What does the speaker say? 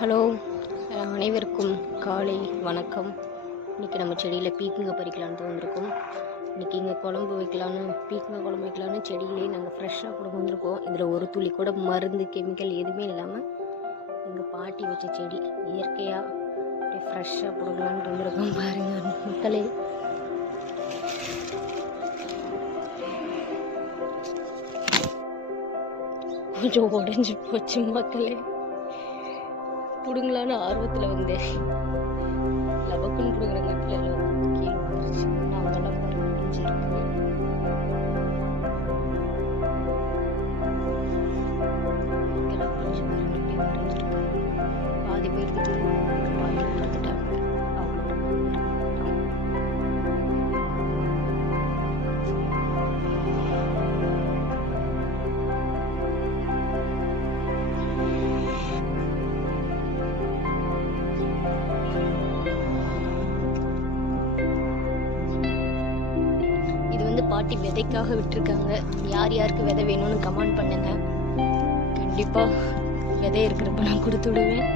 Hello, அனைவருக்கும் காலை வணக்கம். இன்றைக்கி நம்ம செடியில் பீக்கங்காய் பறிக்கலான்ட்டு வந்திருக்கோம். இன்றைக்கி இங்கே குழம்பு வைக்கலான்னு பீக்கங்காய் குழம்பு வைக்கலான்னு செடியிலே நாங்கள் ஃப்ரெஷ்ஷாக கூட வந்திருக்கோம். இதில் ஒரு துளி கூட மருந்து கெமிக்கல் எதுவுமே இல்லாமல் எங்கள் பாட்டி வச்ச செடி இயற்கையாக அப்படியே ஃப்ரெஷ்ஷாக கொடுக்கலான்ட்டு வந்திருக்கோம். பாருங்கள் மக்களே, கொஞ்சம் உடஞ்சி போச்சு மக்களே. பிடுங்கலான்னு ஆர்வத்தில் வந்தேன். லபக்குன்னு பிடுங்குற கட்டில் எல்லாம் கீழே வந்துருச்சு. நாங்கெல்லாம் பிடிஞ்சிருக்கு. இங்கெல்லாம் பிடிச்சி வரைஞ்சிருக்கு. பாதி பேருக்கு பாதி கொடுத்துட்டாங்க. பாட்டி விதைக்காக விட்டுருக்காங்க. யார் யாருக்கு விதை வேணும்னு கமெண்ட் பண்ணுங்க. கண்டிப்பாக விதை இருக்கிறப்ப நான் கொடுத்து விடுவேன்.